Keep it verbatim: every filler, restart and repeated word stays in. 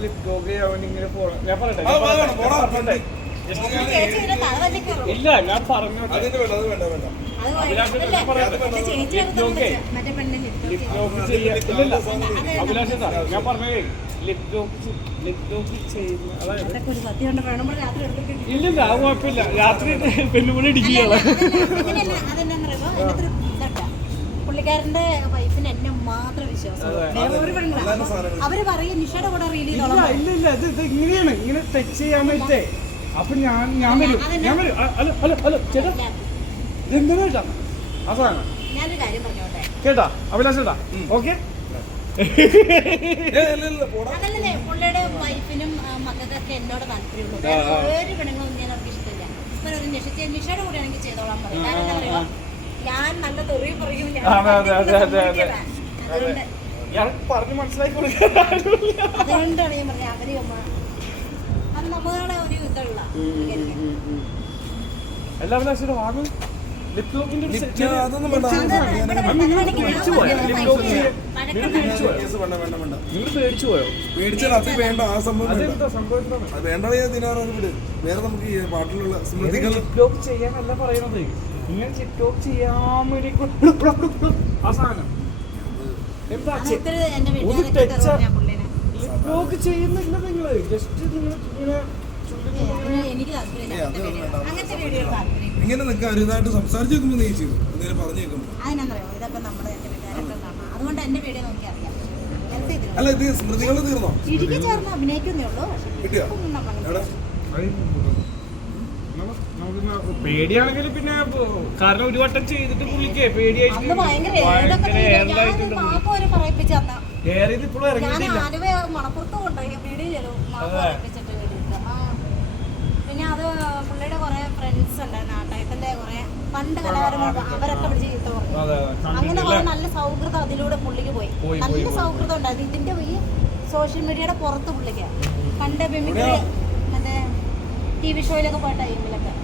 Lip lock അവനിങ്ങനെ പോണം. ഞാൻ പറയട്ടെ ഇല്ല, ഞാൻ പറഞ്ഞോട്ടെ. ലിപ് ലോക്ക് ചെയ്യാ ഇല്ലല്ല അഭിലാഷേട്ടാ, ഞാൻ പറഞ്ഞേ ലിപ് ലോക്ക് ലിപ് ലോക്ക് ചെയ്യുന്ന അതായത് ഇല്ലില്ല, അത് കുഴപ്പമില്ല. രാത്രി പെണ്ണുമണി ഇടിക്കുകയാണ്. പുള്ളിക്കാരന്റെ വൈഫിന് എന്നെ മാത്രം വിശ്വാസം. അവര് പറയും നിഷയുടെ കൂടെ റീൽ ചെയ്തോളാം. ഇല്ല ഇല്ല, ഇത് ഇത് ഇങ്ങനെയാണ്, ഇങ്ങനെ ടച്ച് ചെയ്യാൻ പറ്റേ. അപ്പൊ ഞാൻ ഞാൻ വരും ഞാൻ വരും അല്ല അല്ല അല്ല ചേട്ടാ, ഇതെന്താ കേട്ടാ ആ സാധനം. ഞാനൊരു കാര്യം പറഞ്ഞോട്ടെ കേട്ടാ അഭിലാഷ് ചേട്ടാ, ഓക്കെ. അതല്ലേ പുള്ളിയുടെ വൈഫിനും മക്കൾക്കൊക്കെ എന്നോട് താല്പര്യമുള്ളൂ. ഒരു പെണ്ണുങ്ങളും ഞാൻ അവർക്ക് ഇഷ്ടമില്ല. ഇപ്പൊ ഒരു നിഷ നിഷയുടെ കൂടെ ആണെങ്കിൽ ചെയ്തോളാൻ പറയും. കാരണം എന്താ പറയുക, ഞാൻ നല്ല തെറി പറയും. പറഞ്ഞു മനസ്സിലാക്കി അതുകൊണ്ടാണ് ഞാൻ പറഞ്ഞത് അവര് അത് നമ്മളെ ഒരു ഇതുള്ള എല്ലാ അഭിലാഷയുടെ വാങ്ങും ലിപ് ലോക്കിന്റെ പേടിച്ചു പോയോ? പേടിച്ചാൽ അത് വേണ്ട, ആ സംഭവം വേണ്ട. വേറെ നമുക്ക് ഈ പാട്ടിലുള്ള സ്മൃതികൾ ലിപ് ലോക്ക് ചെയ്യാനല്ല പറയണത്, ഇങ്ങനെ ലിപ് ലോക്ക് ചെയ്യാൻ വേണ്ടി ആ സാധനം എന്താ ലിപ് ലോക്ക് ചെയ്യുന്നില്ല നിങ്ങള്. ജസ്റ്റ് നിങ്ങൾ ഇങ്ങനെ ഇങ്ങനെ നിൽക്കാൻ അരുതായിട്ട് സംസാരിച്ചു വെക്കുമ്പോൾ നീ ചെയ്തു എന്തെങ്കിലും പറഞ്ഞേക്കും. അതുകൊണ്ട് എന്റെ വീഡിയോ നോക്കി അറിയാം. അല്ല, ഇത് സ്മൃതികൾ തീർന്നോ? ഇടുക്കി ചേർന്ന് അഭിനയിക്കുന്നേ ഉള്ളൂ. കിട്ടിയോ? പേടിയാണെങ്കിൽ പിന്നെ കാരണം ഒരു വട്ടം ചെയ്തിട്ട് പുള്ളിക്ക് പേടിയായിട്ട് ഇപ്പോഴും ഇറങ്ങിയിട്ടില്ല. മണപ്പുറത്ത് കൊണ്ടുപോയി വീഡിയോ ചെയ്തു പറയിപ്പിച്ചിട്ട്. പിന്നെ അത് പുള്ളിയുടെ കുറെ ഫ്രണ്ട്സ് ഉണ്ടായിരുന്നു, നാട്ടകത്തിന്റെ കുറെ പണ്ട് കലാകാരന്മാർ, അവരൊക്കെ പിടിച്ച് ചീത്ത പറഞ്ഞു. അങ്ങനെ കുറെ നല്ല സൗഹൃദം അതിലൂടെ പുള്ളിക്ക് പോയി. നല്ല സൗഹൃദം ഉണ്ടായിരുന്നു ഇതിന്റെ ഈ സോഷ്യൽ മീഡിയയുടെ പുറത്ത് പുള്ളിക്ക്. പണ്ട് മിമിക്രി മറ്റേ ടി വി ഷോയിലൊക്കെ പോയ ടൈമിലൊക്കെ